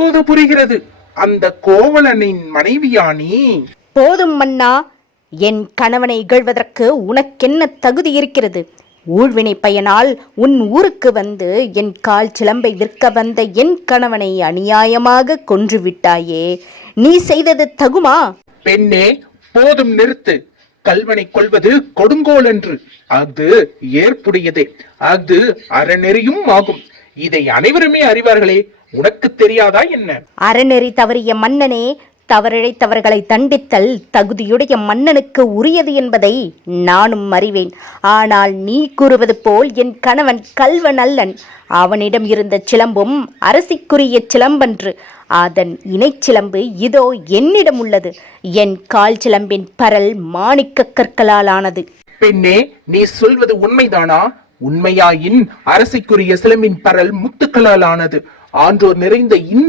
இப்போது புரிகிறது. அந்த கோவலனின் மனைவியா நீ? போதும் மன்னா, என் கணவனை இகழ்வதற்கு உனக்கென்ன தகுதி இருக்கிறது? ஊழ்வினை பயனால் உன் ஊருக்கு வந்து என் கால் சிலம்பை விற்க வந்த என் கணவனை அநியாயமாக கொன்று விட்டாயே, நீ செய்தது தகுமா? பெண்ணே, போதும் நிறுத்து. கல்வனை கொள்வது கொடுங்கோல் என்று, அது ஏற்புடையதே, அது அறநெறியும் ஆகும். இதை அனைவருமே அறிவார்களே, உனக்கு தெரியாதா என்ன? அறநெறி தவறிய மன்னனே, தவறிழைத்தவர்களை தண்டித்தல் தகுதியுடைய மன்னனுக்கு உரியது என்பதை நானும் அறிவேன். ஆனால் நீ கூறுவது போல் என் கணவன் கல்வன் அல்லன். அவனிடம் இருந்த சிலம்பும் அரசிக்குரிய சிலம்பன்று. அதன் இணைச்சிலம்பு இதோ என்னிடம் உள்ளது. என் கால் சிலம்பின் பரல் மாணிக்க கற்களால் ஆனது. பெண்ணே, நீ சொல்வது உண்மைதானா? உண்மையாயின் அரசிக்குரிய சிலம்பின் பரல் முத்துக்களால் ஆனது. ஆன்றோர் நிறைந்த இந்த